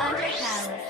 Underhouse.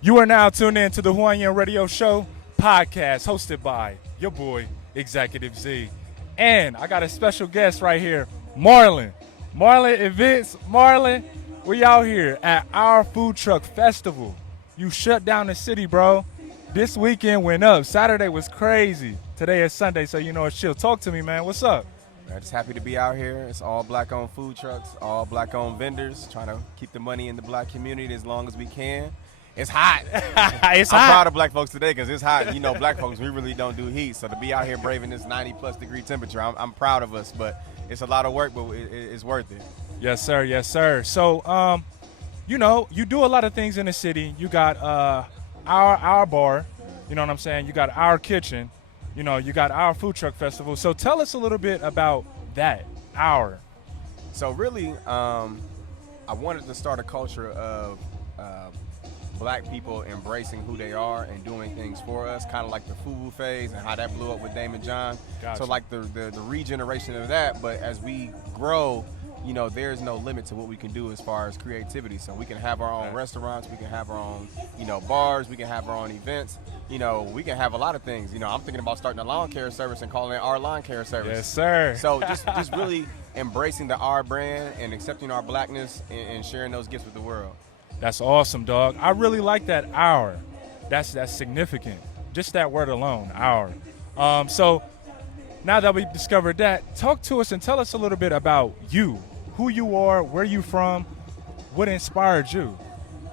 You are now tuned in to the Hawaiian Radio Show podcast hosted by your boy, Executive Z. And I got a special guest right here, Marlon. Marlon Events. Marlon, we out here at our food truck festival. You shut down the city, bro. This weekend went up. Saturday was crazy. Today is Sunday, so you know it's chill. Talk to me, man. What's up? I'm just happy to be out here. It's all black-owned food trucks, all black-owned vendors, trying to keep the money in the black community as long as we can. It's hot. I'm proud of black folks today because it's hot. You know, black folks, we really don't do heat. So to be out here braving this 90-plus degree temperature, I'm proud of us. But it's a lot of work, but it's worth it. Yes, sir. Yes, sir. So, you know, you do a lot of things in the city. You got our bar, you know what I'm saying? You got our kitchen, you know, you got our food truck festival. So tell us a little bit about that, our. So really, I wanted to start a culture of black people embracing who they are and doing things for us, kind of like the FUBU phase and how that blew up with Damon John. Gotcha. So like the regeneration of that, but as we grow, you know, there's no limit to what we can do as far as creativity. So we can have our own restaurants, we can have our own, you know, bars, we can have our own events. You know, we can have a lot of things. You know, I'm thinking about starting a lawn care service and calling it our lawn care service. Yes, sir. So just really embracing the our brand and accepting our blackness and sharing those gifts with the world. That's awesome, dog. I really like that our. That's significant. Just that word alone, our. So now that we've discovered that, talk to us and tell us a little bit about you, who you are, where you from, what inspired you.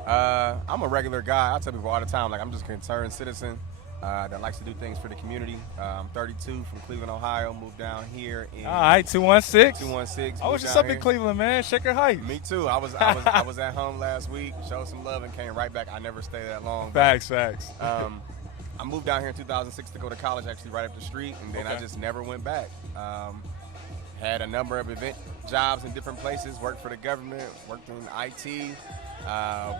I'm a regular guy. I tell people all the time, like I'm just a concerned citizen that likes to do things for the community. I'm 32 from Cleveland, Ohio. Moved down here in All right, 216. 216. I was just up in Cleveland, man. Shaker Heights. Me too. I was at home last week, showed some love, and came right back. I never stay that long. Facts. I moved down here in 2006 to go to college, actually right up the street, and then I just never went back. Had a number of event jobs in different places, worked for the government, worked in IT,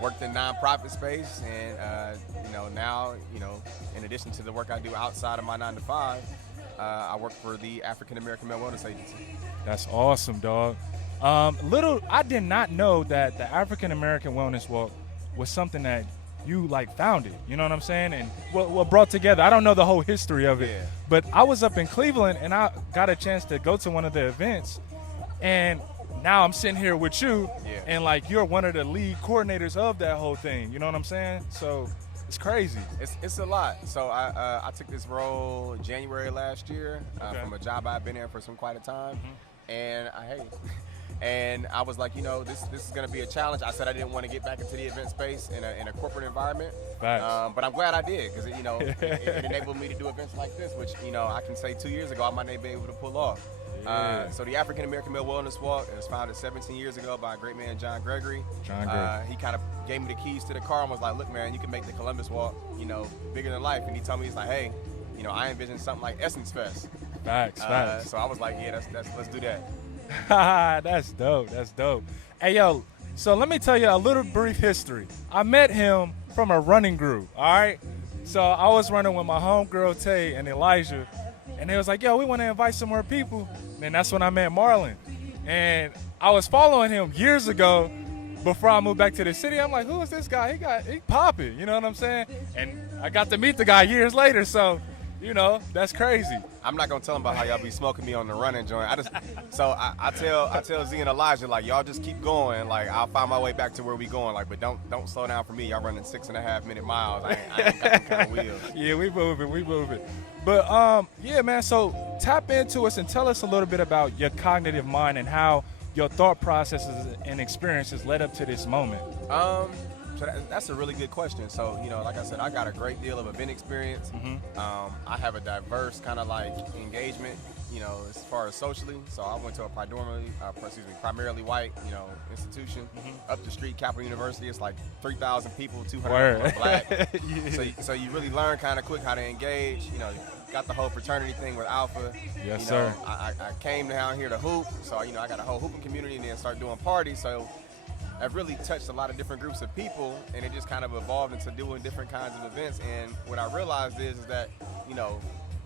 worked in nonprofit space, and you know, now, you know, in addition to the work I do outside of my 9 to 5, I work for the African American Male Wellness Agency. That's awesome, dog. I did not know that the African American Wellness Walk was something that you like founded, you know what I'm saying? And what brought together, I don't know the whole history of it, but I was up in Cleveland and I got a chance to go to one of the events, and now I'm sitting here with you, and like you're one of the lead coordinators of that whole thing, you know what I'm saying? So it's crazy. It's a lot. So I took this role January last year from a job I've been in for quite a time, and And I was like, you know, this is going to be a challenge. I said I didn't want to get back into the event space in a corporate environment. But I'm glad I did because, you know, it enabled me to do events like this, which, you know, I can say 2 years ago I might not be able to pull off. So the African American Male Wellness Walk was founded 17 years ago by a great man, John Gregory. He kind of gave me the keys to the car and was like, look, man, you can make the Columbus Walk, you know, bigger than life. And he told me, he's like, hey, you know, I envision something like Essence Fest. Facts. So I was like, yeah, let's do that. That's dope. Hey, yo, so let me tell you a little brief history. I met him from a running group, all right? So I was running with my homegirl, Tay, and Elijah, and they was like, yo, we want to invite some more people. And that's when I met Marlon. And I was following him years ago before I moved back to the city. I'm like, who is this guy? He popping, you know what I'm saying? And I got to meet the guy years later, so you know, that's crazy. I'm not gonna tell them about how y'all be smoking me on the running joint. I tell Z and Elijah, like, y'all just keep going. Like, I'll find my way back to where we going. Like, but don't slow down for me. Y'all running 6.5 minute miles. I ain't got them kind of wheels. Yeah, we moving. But yeah, man. So tap into us and tell us a little bit about your cognitive mind and how your thought processes and experiences led up to this moment. So that's a really good question. So, you know, like I said, I got a great deal of event experience. I have a diverse kind of like engagement, you know, as far as socially. So I went to a primarily white, you know, institution up the street, Capital University. It's like 3,000 people, 200 people are black. So you really learn kind of quick how to engage. You know, got the whole fraternity thing with Alpha. Yes, you know, sir. I came down here to hoop. So, you know, I got a whole hooping community and then started doing parties. So I've really touched a lot of different groups of people, and it just kind of evolved into doing different kinds of events. And what I realized is that, you know,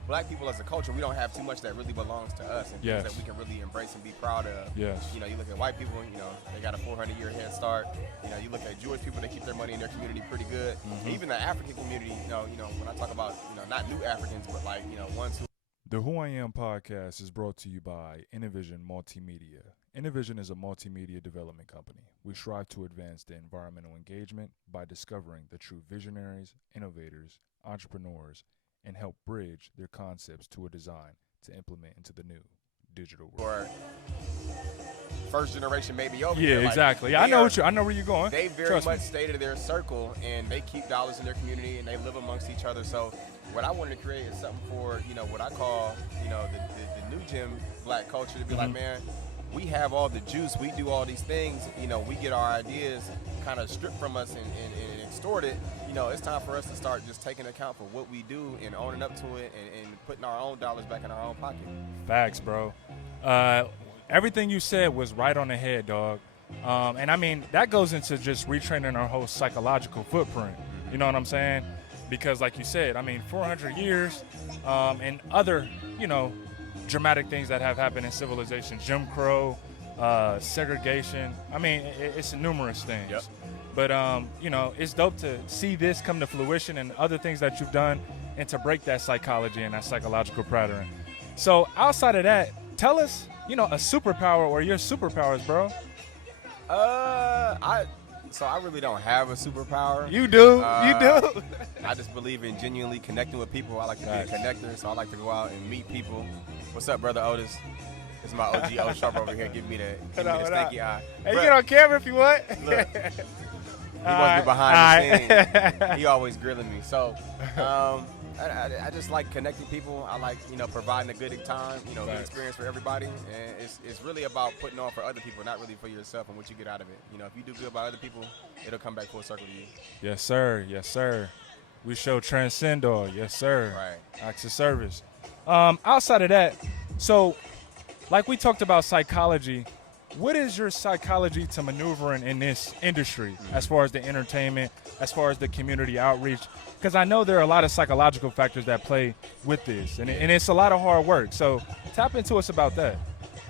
Black people as a culture, we don't have too much that really belongs to us and things that we can really embrace and be proud of. Yes. You know, you look at white people, you know, they got a 400-year head start. You know, you look at Jewish people, they keep their money in their community pretty good. Even the African community, you know, when I talk about, you know, not new Africans, but like, you know, ones who. The Who I Am podcast is brought to you by Innovision Multimedia. Innovision is a multimedia development company. We strive to advance the environmental engagement by discovering the true visionaries, innovators, entrepreneurs, and help bridge their concepts to a design to implement into the new digital world. Or first generation maybe over Yeah, here. exactly. Like, I know where you're going. They very much stay to their circle, and they keep dollars in their community, and they live amongst each other. So what I wanted to create is something for, you know, what I call, you know, the new gym black culture to be like, man, we have all the juice, we do all these things, you know, we get our ideas kind of stripped from us and extorted. You know, it's time for us to start just taking account for what we do and owning up to it and putting our own dollars back in our own pocket. Facts, bro. Everything you said was right on the head, dog. And I mean, that goes into just retraining our whole psychological footprint. You know what I'm saying? Because like you said, I mean, 400 years and other, you know, dramatic things that have happened in civilization, Jim Crow, segregation. I mean, it's numerous things. Yep. But, you know, it's dope to see this come to fruition and other things that you've done and to break that psychology and that psychological pattern. So outside of that, tell us, you know, a superpower or your superpowers, bro. I really don't have a superpower. You do. You do. I just believe in genuinely connecting with people. I like to be a connector, so I like to go out and meet people. What's up, brother Otis? This is my OG O Sharp over here. Give me the stanky eye. Hey, you get on camera if you want. Look, he wants to be behind the scenes. He always grilling me. So I just like connecting people. I like, you know, providing a good time, you know, good experience for everybody. And it's really about putting on for other people, not really for yourself and what you get out of it. You know, if you do good by other people, it'll come back full circle to you. Yes, sir. Yes, sir. We show transcend all. Yes, sir. Right. Acts of service. Outside of that, so like we talked about psychology, what is your psychology to maneuvering in this industry as far as the entertainment, as far as the community outreach? Because I know there are a lot of psychological factors that play with this, and it's a lot of hard work. So tap into us about that.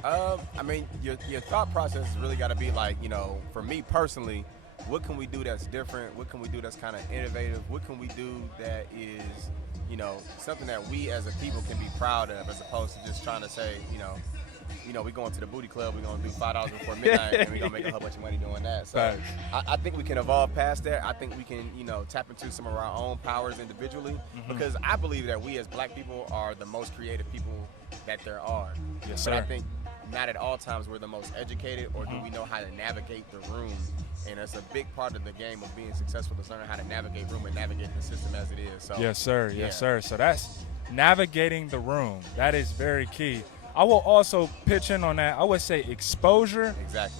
I mean, your thought process has really got to be like, you know, for me personally, what can we do that's different? What can we do that's kind of innovative? What can we do that is, you know, something that we as a people can be proud of, as opposed to just trying to say, you know, we're going to the booty club, we're going to do $5 before midnight, and we're going to make a whole bunch of money doing that. So I think we can evolve past that. I think we can, you know, tap into some of our own powers individually, because I believe that we as black people are the most creative people that there are. Yes, but sir. I think not at all times we're the most educated, or do we know how to navigate the room. And it's a big part of the game of being successful, is learning how to navigate room and navigate the system as it is. So yes, sir. Yes, sir. So that's navigating the room. That is very key. I will also pitch in on that. I would say exposure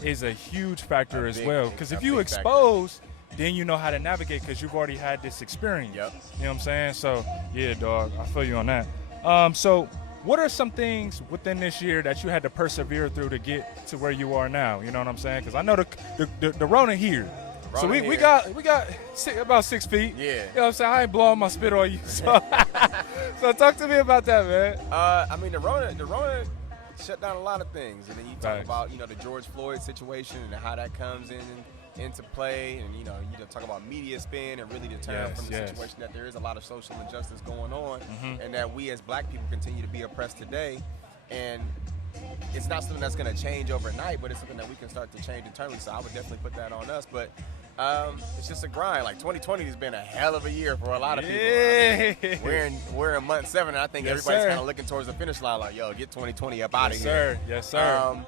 is a huge factor as well. Because if you expose, then you know how to navigate because you've already had this experience. Yep. You know what I'm saying? So, yeah, dog, I feel you on that. So what are some things within this year that you had to persevere through to get to where you are now? You know what I'm saying? Because I know the Rona here. So we got about 6 feet. Yeah. You know what I'm saying? I ain't blowing my spit on you. So, so talk to me about that, man. I mean, the Rona shut down a lot of things. And then you talk about, you know, the George Floyd situation and how that comes into play. And, you know, you talk about media spin and really deter from the situation that there is a lot of social injustice going on, and that we as black people continue to be oppressed today. And it's not something that's going to change overnight, but it's something that we can start to change internally. So I would definitely put that on us. But it's just a grind. Like 2020 has been a hell of a year for a lot of people. I mean, we're in month 7, and I think everybody's kind of looking towards the finish line. Like, yo, get 2020 up out of here. Yes, sir.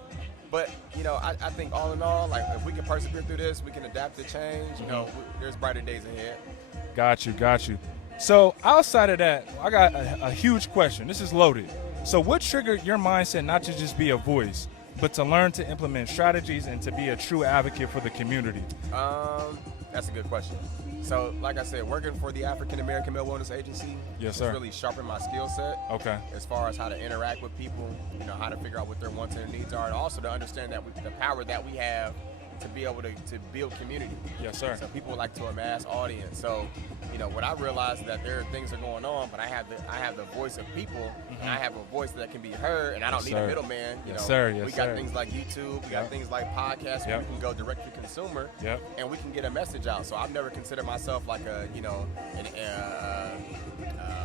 But you know, I think all in all, like if we can persevere through this, we can adapt to change. You know, there's brighter days ahead. Got you. So outside of that, I got a huge question. This is loaded. So what triggered your mindset not to just be a voice, but to learn to implement strategies and to be a true advocate for the community? That's a good question. So, like I said, working for the African American Male Wellness Agency has really sharpened my skill set. Okay. As far as how to interact with people, you know, how to figure out what their wants and needs are, and also to understand that the power that we have to be able to build community. Yes, sir. So people like to amass audience. So, when I realized that there are things that are going on, but I have the voice of people, and I have a voice that can be heard, and I don't need a middleman. Yes, sir. Yes, we got things like YouTube, we got things like podcasts where we can go direct to consumer, and we can get a message out. So I've never considered myself like a,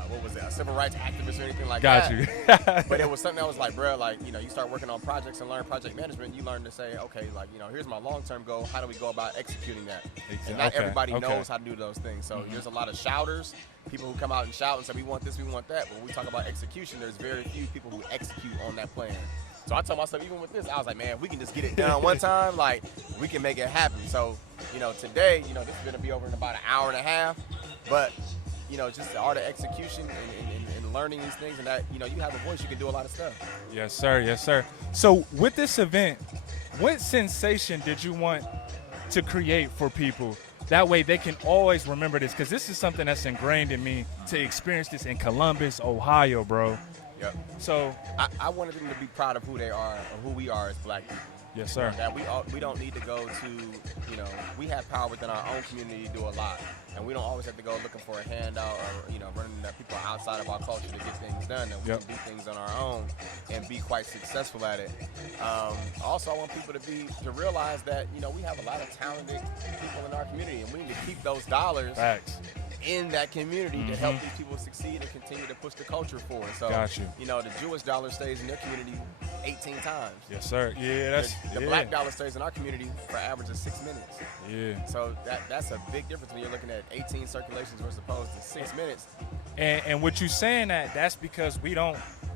what was it, a civil rights activist or anything like that. Got you. But it was something that was like, bro, like, you start working on projects and learn project management, you learn to say, okay, like, here's my long-term goal. How do we go about executing that? Exactly. And not everybody knows how to do those things. So there's a lot of shouters, people who come out and shout and say, we want this, we want that. But when we talk about execution, there's very few people who execute on that plan. So I told myself, even with this, I was like, man, we can just get it done one time. Like, we can make it happen. So, today, this is going to be over in about an hour and a half. But, just the art of execution and learning these things, and that, you have a voice, you can do a lot of stuff. Yes, sir. Yes, sir. So with this event, what sensation did you want to create for people? That way they can always remember this, because this is something that's ingrained in me to experience this in Columbus, Ohio, bro. Yep. So I wanted them to be proud of who they are, or who we are as black people. Yes, sir. That we don't need to go to, we have power within our own community to do a lot. And we don't always have to go looking for a handout or, running into people outside of our culture to get things done. And we can do things on our own and be quite successful at it. Also, I want people to realize that, we have a lot of talented people in our community, and we need to keep those dollars in that community to help these people succeed and continue to push the culture forward. So, the Jewish dollar stays in their community 18 times. Yes, sir. Yeah, the black dollar stays in our community for an average of 6 minutes. Yeah. So that's a big difference when you're looking at 18 circulations versus opposed to 6 minutes. And what you're saying that's because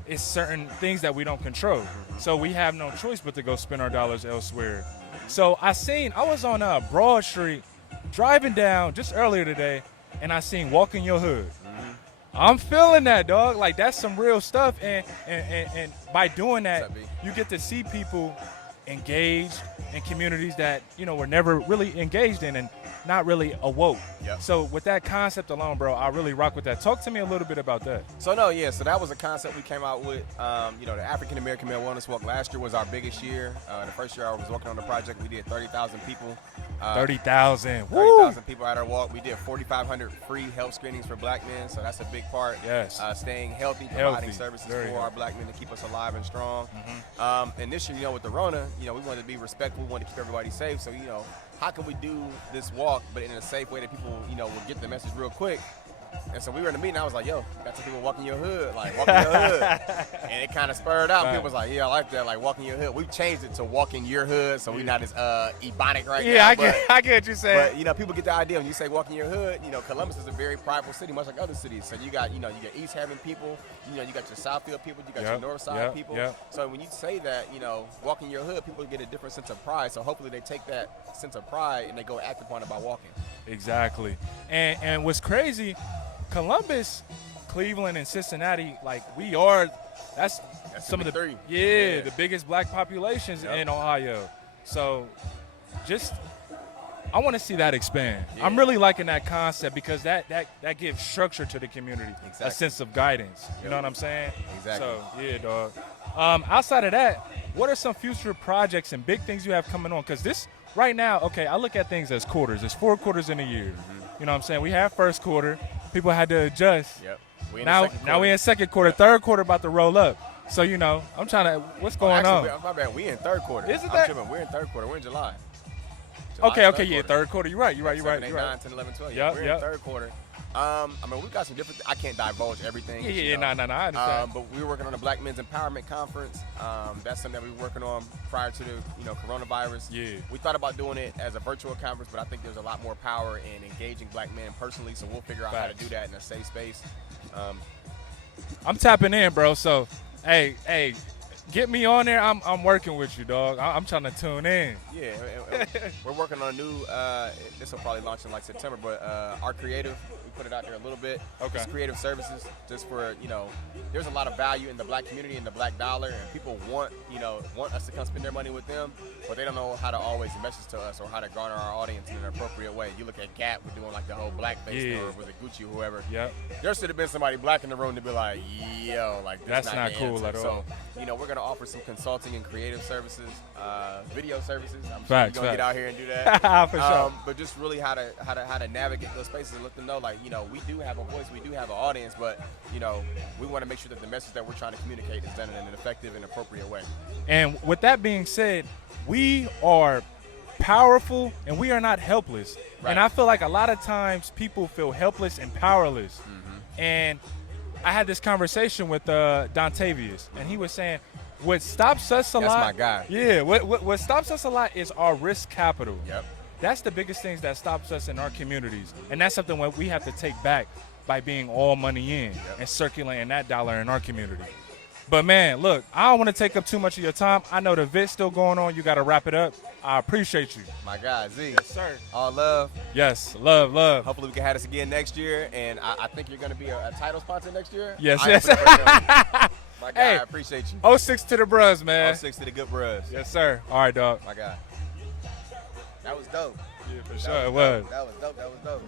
it's certain things that we don't control. So we have no choice but to go spend our dollars elsewhere. So I was on Broad Street driving down just earlier today, and I seen Walk in Your Hood. I'm feeling that, dog. Like, that's some real stuff. And by doing that, you get to see people engaged in communities that, were never really engaged in and not really awoke. Yep. So with that concept alone, bro, I really rock with that. Talk to me a little bit about that. So that was a concept we came out with. The African American Male Wellness Walk last year was our biggest year. The first year I was working on the project, we did 30,000 people. 30,000. 30,000 people at our walk. We did 4,500 free health screenings for black men, so that's a big part. Yes. Staying healthy, providing services for our black men to keep us alive and strong. And this year, with the Rona, we wanted to be respectful, we wanted to keep everybody safe. So, how can we do this walk, but in a safe way that people, will get the message real quick? And so we were in the meeting, I was like, yo, got some people walking your hood, like, walking your hood. And it kind of spurred out. People was like, yeah, I like that, like, walking your hood. We've changed it to walking your hood, so we're not as ebonic right now. Yeah, I get what you're saying. But, people get the idea when you say walking your hood, Columbus is a very prideful city, much like other cities. So you got, you got East Haven people, you got your Southfield people, you got your North Side people. So when you say that, walking your hood, people get a different sense of pride. So hopefully they take that sense of pride and they go act upon it by walking. Exactly. And what's crazy, Columbus, Cleveland, and Cincinnati, like, that's some of the the biggest black populations in Ohio. So I want to see that expand. I'm really liking that concept because that gives structure to the community, a sense of guidance. You know what I'm saying? Exactly. So dog. Outside of that, what are some future projects and big things you have coming on? Because this right now, I look at things as quarters. There's 4 quarters in a year. You know what I'm saying? We have first quarter. People had to adjust. Yep. Now we're in second quarter. Third quarter about to roll up. So, I'm trying to, what's going on? My bad. We in third quarter. Isn't that? We're in third quarter. We're in July. Third quarter. You're right. 7, 8, 9, 10, 11, 12. We're in third quarter. We've got some different. I can't divulge everything. No, I understand. But we were working on a Black Men's Empowerment Conference. That's something that we were working on prior to the coronavirus. Yeah. We thought about doing it as a virtual conference, but I think there's a lot more power in engaging Black men personally. So we'll figure out how to do that in a safe space. I'm tapping in, bro. So, hey. Get me on there. I'm working with you, dog. I'm trying to tune in. Yeah, we're working on a new. This will probably launch in like September, but our creative. We put it out there a little bit. Okay. It's creative services, just for there's a lot of value in the black community and the black dollar, and people want us to come spend their money with them, but they don't know how to always message to us or how to garner our audience in an appropriate way. You look at Gap, we're doing like the whole blackface store with a Gucci or whoever. Yep. There should have been somebody black in the room to be like, yo, like that's not cool at all. So you know, we're going to offer some consulting and creative services, video services. I'm sure Facts, you're going to get out here and do that. For sure. But just really how to navigate those spaces and let them know, like, you know, we do have a voice, we do have an audience, but, you know, we want to make sure that the message that we're trying to communicate is done in an effective and appropriate way. And with that being said, we are powerful and we are not helpless. Right. And I feel like a lot of times people feel helpless and powerless. And I had this conversation with Dontavius, and he was saying, what stops us a lot. That's my guy. Yeah, what stops us a lot is our risk capital. Yep. That's the biggest things that stops us in our communities. And that's something that we have to take back by being all money in and circulating that dollar in our community. But, man, look, I don't want to take up too much of your time. I know the event's still going on. You got to wrap it up. I appreciate you. My guy, Z. Yes, sir. All love. Yes, love. Hopefully we can have this again next year, and I think you're going to be a title sponsor next year. Yes. My guy, Hey. I appreciate you. 06 to the bros, man. 06 to the good bros. Yes, sir. All right, dog. My guy. That was dope. Yeah, for sure it was. That was dope.